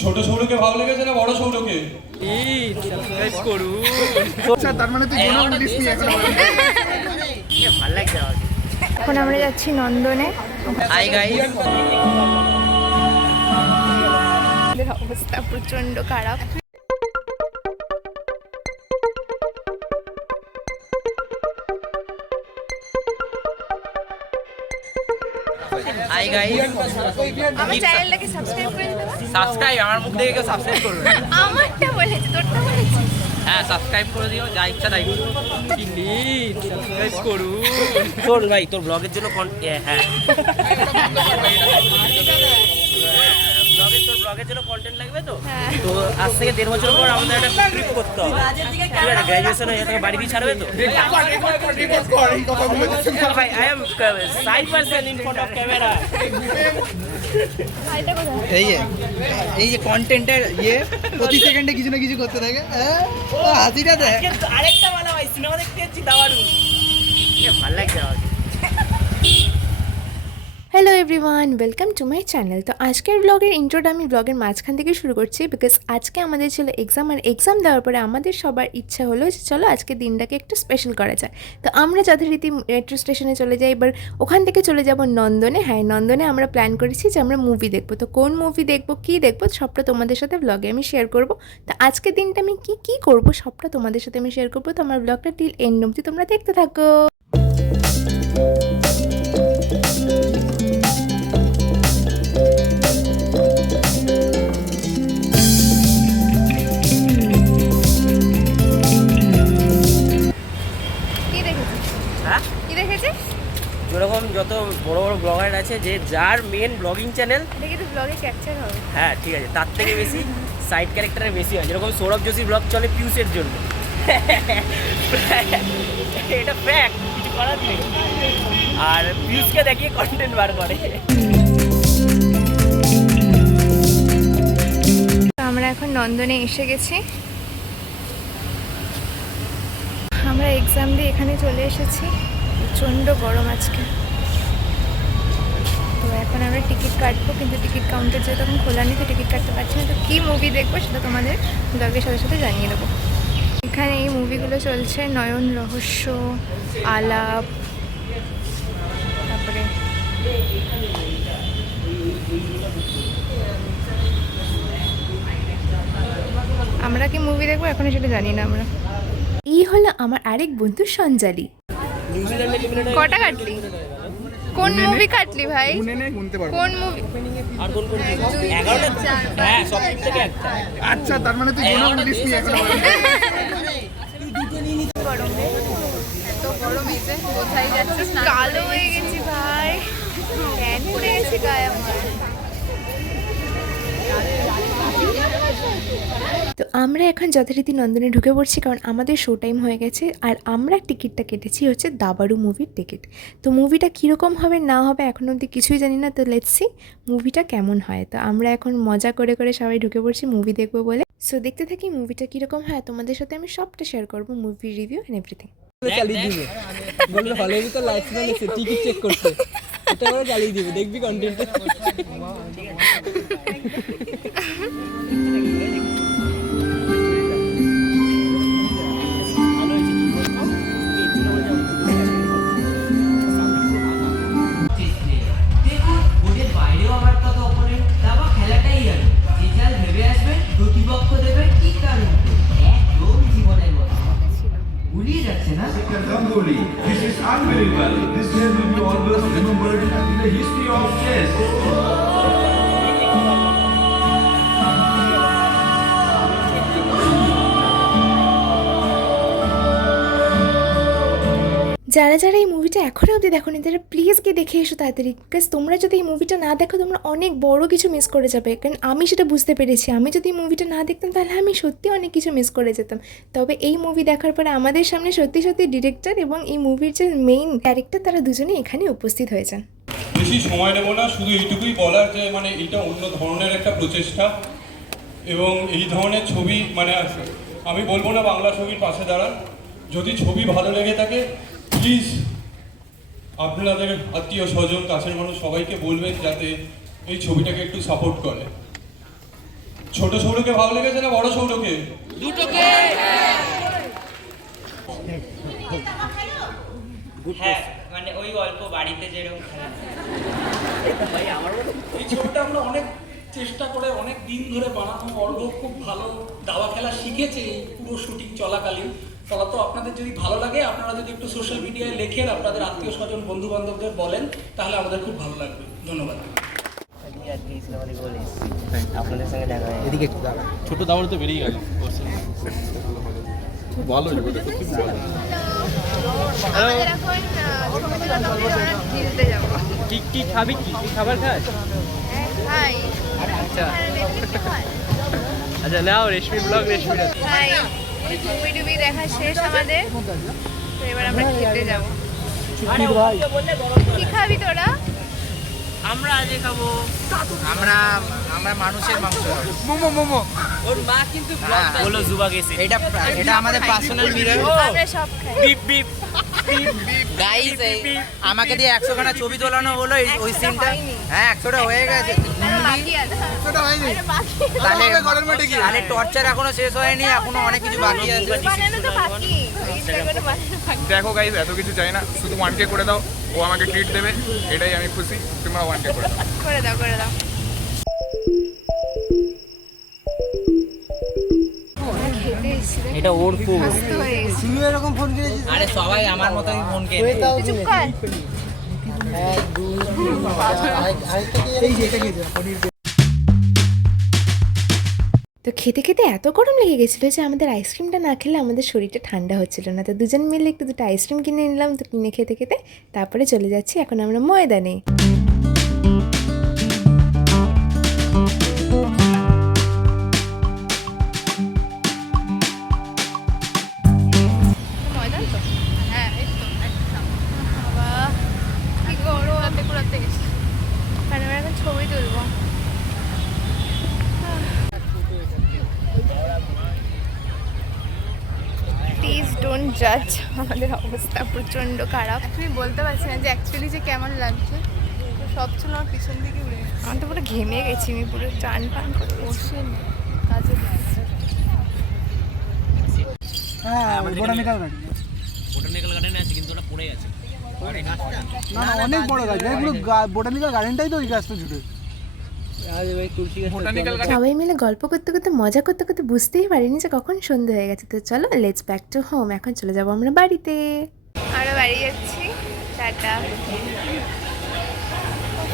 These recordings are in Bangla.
ছোট সৌরকে ভালো লেগেছে না বড় সৌরকে? সাবস্ক্রাইব করুন। আচ্ছা তার মানে তুই কোনো ইংলিশ নিয়ে এখন ভালো লাগছে আমাকে। এখন আমরা যাচ্ছি নন্দনে। হাই গাইস, আমাদের অবস্থা প্রচন্ড খারাপ। হাই গাইস, আমার চ্যানেলটাকে সাবস্ক্রাইব করে দিতে হবে। সাবস্ক্রাইব আমার মুখ দেখে কেউ সাবস্ক্রাইব করবে না। আমারটা বলেছি, তোরটা বলেছি। হ্যাঁ সাবস্ক্রাইব করে দিও, যা ইচ্ছা তাই করো। প্লিজ সাবস্ক্রাইব করুন। তোর ভাই তোর ব্লগের জন্য হ্যাঁ ব্লগের জন্য কন্টেন্ট লাগবে তো। তো আজ থেকে 1.5 বছর পর আমাদের একটা ট্রিপ করতে হবে। ঠিক আছে, গ্র্যাজুয়েশন হয়ে যাবে, বাড়ি দিয়ে ছাড়বে তো। ভাই I am side person in front of camera. এই যে কন্টেন্টের প্রতি সেকেন্ডে কিছু না কিছু করতে থাকে। হাসিটা দেখ। আরেকটা ভালো ভাই, সিনেমা দেখতে যাচ্ছি দাওয়ারু। ভালো লাগছে আমাকে। Hello everyone, welcome to my channel. তো আজকের ব্লগের ইন্ট্রোটা আমি ব্লগের মাঝখান থেকে শুরু করছি, বিকজ আজকে আমাদের ছিল এক্সাম। আর এক্সাম দেওয়ার পরে আমাদের সবার ইচ্ছা হলো যে চলো আজকে দিনটাকে একটু স্পেশাল করা যায়। তো আমরা যথারীতি মেট্রো স্টেশনে চলে যাই। এবার ওখান থেকে চলে যাব নন্দনে। হ্যাঁ, নন্দনে আমরা প্ল্যান করেছি যে আমরা মুভি দেখবো। তো কোন মুভি দেখবো, কী দেখবো, সবটা তোমাদের সাথে ব্লগে আমি শেয়ার করবো। তো আজকের দিনটা আমি কী করবো সবটা তোমাদের সাথে আমি শেয়ার করবো। তো আমার ব্লগটা টিল এন্ড অবধি তোমরা দেখতে থাকো। যেরকম যত বড় বড় ব্লগার আছে, যে যার মেন ব্লগিং চ্যানেল, দেখি তো ব্লগে ক্যাপচার হবে। হ্যাঁ ঠিক আছে, তার থেকে বেশি সাইড ক্যারেক্টারের বেশি হয়। যেরকম সৌরভ যোশীর ব্লগ চলে পিউসের জন্য। এটা ফ্যাক্ট, কিছু করার নেই। আর পিউসকে দেখিয়ে কন্টেন্ট বার করে। আমরা এখন নন্দনে এসে গেছি। আমরা এক্সাম দিয়ে এখানে চলে এসেছি। প্রচণ্ড গরম আজকে। তো এখন আমরা টিকিট কাটবো, কিন্তু টিকিট কাউন্টার যেহেতু তখন খোলা নেই, তো টিকিট কাটতে পারছি না। তো কী মুভি দেখবো সেটা তোমাদের ব্লগের সাথে সাথে জানিয়ে দেবো। এখানে এই মুভিগুলো চলছে, নয়ন রহস্য, আলাপ, তারপরে আমরা কি মুভি দেখবো এখনো সেটা জানি না আমরা। এই হলো আমার আরেক বন্ধু সঞ্জালি। কটা কাটলি? কোন মুভি কাটলি ভাই? কোন মুভি? আর কোন 11টা? হ্যাঁ সব দিক থেকে একটা। আচ্ছা তার মানে তুই কোনো ইংলিশ নিয়ে এখন গরম রে, এত গরম এসে কোথায় যাচ্ছিস? কালো হয়ে গেছি ভাই, ট্যান পড়ে গেছি গায়ে আমার। তো আমরা এখন যথারীতি নন্দনে ঢুকে পড়ছি, কারণ আমাদের শো টাইম হয়ে গেছে। আর আমরা টিকিটটা কেটেছি হচ্ছে দাবারু মুভির টিকিট। তো মুভিটা কীরকম হবে না হবে এখনও অবধি কিছুই জানি না। তো লেটস সি মুভিটা কেমন হয়। তো আমরা এখন মজা করে করে সবাই ঢুকে পড়ছি মুভি দেখবো বলে। সো দেখতে থাকি মুভিটা কীরকম হয়। তোমাদের সাথে আমি সবটা শেয়ার করবো, মুভি রিভিউ অ্যান্ড এভরিথিং। চালিয়ে দিবে বললো হলের ভিতর লাইটস ম্যান এসে টিকিট চেক করছে, এটা করে চালিয়ে দিবে, দেখবি content. This is unbelievable. This day will be always remembered in the history of chess. যারা যারা এই মুভিটা এখনও অবধি দেখোনি তারা প্লিজ গিয়ে দেখে এসো তাড়াতাড়ি। বিকজ তোমরা যদি এই মুভিটা না দেখো তোমরা অনেক বড় কিছু মিস করে যাবে। কারণ আমি সেটা বুঝতে পেরেছি, আমি যদি এই মুভিটা না দেখতাম তাহলে আমি সত্যি অনেক কিছু মিস করে যেতাম। তবে এই মুভি দেখার পরে আমাদের সামনে সত্যি সত্যি ডিরেক্টর এবং এই মুভির যে মেইন ক্যারেক্টার তারা দুজনেই এখানে উপস্থিত হয়েছেন। বেশি সময় নেব না, শুধু এইটুকুই বলার যে মানে এটা অন্য ধরনের একটা প্রচেষ্টা। এবং এই ধরনের ছবি মানে আমি বলবো না বাংলা ছবির পাশে দাঁড়ান। যদি ছবি ভালো লেগে থাকে প্লিজ আপনাদের আত্মীয় স্বজন কাছের মানুষ সবাইকে বলবেন যাতে এই ছবিটাকে একটু সাপোর্ট করে। ছোট সৌরকে ভালো লেগেছে না বড় সৌরকে? দুটোকে হ্যাঁ, মানে ওই অল্প বাড়িতে যেরকম খেলা। এই ছবিটা আমরা অনেক চেষ্টা করে অনেক দিন ধরে বানানো। অর্ঘ খুব ভালো দাবা খেলা শিখেছে এই পুরো শুটিং চলাকালীন। ফলত আপনাদের যদি ভালো লাগে, আপনারা যদি একটু সোশ্যাল মিডিয়ায় লেখেন, আপনাদের আত্মীয় স্বজন বন্ধু বান্ধবদের বলেন, তাহলে আমাদের খুব ভালো লাগবে। ধন্যবাদ। আপনাদের সঙ্গে দেখা হয় এদিকে একটু দাঁড়া। ছোট দাওয়ার তো বেরিয়ে গেল। ভালো আমাদের এখন ছবি তোলা কমপ্লিট, আমরা ঘিরতে যাবো। কি খাবি? কি খাবার খাস? হাই আচ্ছা হাই আচ্ছা, নাও রেশমি ব্লগ, রেশমি হাই, মুভি টুবি দেখা শেষ আমাদের, তো এবার আমরা খেতে যাবো। কি খাবি তোরা? আমরা আজকে খাবো আমরা মানুষের মাংস। মোমো মোমো। ওর মা কিন্তু ব্লগটা বলো জুবা গেছে। এটা আমাদের পার্সোনাল ভিডিও। আমরা সব খাই। বিপ বিপ গাইস, আমাকে দিয়ে 100 খানা ছবি তোলানো হলো ওই সিনটা। হ্যাঁ 100টা হয়ে গেছে। আরে বাকি আছে। আরে বাকি। তাহলে টর্চার এখনো শেষ হয়নি, এখনো অনেক কিছু বাকি আছে। বানানো তো বাকি। ইনস্টাগ্রামে বানানো বাকি। দেখো গাইজ, এত কিছু চাই না, শুধু 1K করে দাও, ও আমাকে ট্রিট দেবে, এটাই আমি খুশি। তোমরা 1K করে দাও। করে দাও করে দাও। খেতে এসেছিলে? এটা ওর ফোন। ব্যস্ত হয়ে গেছি। তুই এরকম ফোন কিনেছিস? আরে সবাই আমার মতই ফোন কেনে। তুই চুপ কর। তো খেতে খেতে এত গরম লেগে গেছিলো যে আমাদের আইসক্রিমটা না খেলে আমাদের শরীরটা ঠান্ডা হচ্ছিল না। তো দুজন মিলে একটু দুটো আইসক্রিম কিনে নিলাম। তো কিনে খেতে খেতে তারপরে চলে যাচ্ছি এখন আমরা ময়দানে। ময়দান তো? হ্যাঁ এই তো একদম। বাবা কি গরম, রাতে ঘুরাতে গেছি। কারণ আমরা এখন ছবি তুলবো। প্লিজ ডোন্ট জাজ, আমাদের অবস্থা প্রচণ্ড খারাপ। আমি বলতে পারছি না যে অ্যাকচুয়ালি যে কেমন লাগছে। সব ছিল আমার পিছন দিকে উড়ে গেছে। আমি তো পুরো ঘেমে গেছি, আমি পুরো চান পান করে বসে কাজে হ্যাঁ বোটানিক্যাল গার্ডেন। বোটানিক্যাল গার্ডেনে আছে কিন্তু ওটা পড়ে গেছে। না না অনেক বড় গাছ, পুরো বোটানিক্যাল গার্ডেনটাই তো ওই গাছটা জুড়ে। সবাই মিলে গল্প করতে করতে মজা করতে করতে বুঝতেই পারিনি যে কখন সন্ধ্যে হয়ে গেছে। তো চলো লেটস ব্যাক টু হোম, এখন চলে যাবো আমরা বাড়িতে। আমরা বাড়ি যাচ্ছি, টাটা।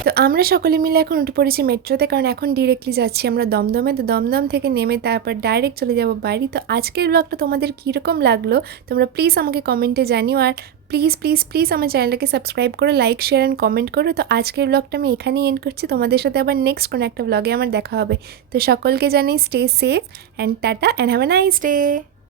তো আমরা সকলে মিলে এখন উঠে পড়েছি মেট্রোতে, কারণ এখন ডিরেক্টলি যাচ্ছি আমরা দমদমে। তো দমদম থেকে নেমে তারপর ডাইরেক্ট চলে যাব বাড়ি। তো আজকের ব্লগটা তোমাদের কীরকম লাগলো তোমরা প্লিজ আমাকে কমেন্টে জানিও। আর প্লিজ প্লিজ প্লিজ আমার চ্যানেলটাকে সাবস্ক্রাইব করো, লাইক শেয়ার অ্যান্ড কমেন্ট করো। তো আজকের ব্লগটা আমি এখানেই এন্ড করছি। তোমাদের সাথে আবার নেক্সট কোনো একটা ব্লগে আমার দেখা হবে। তো সকলকে জানাই stay safe and tata and have a nice day.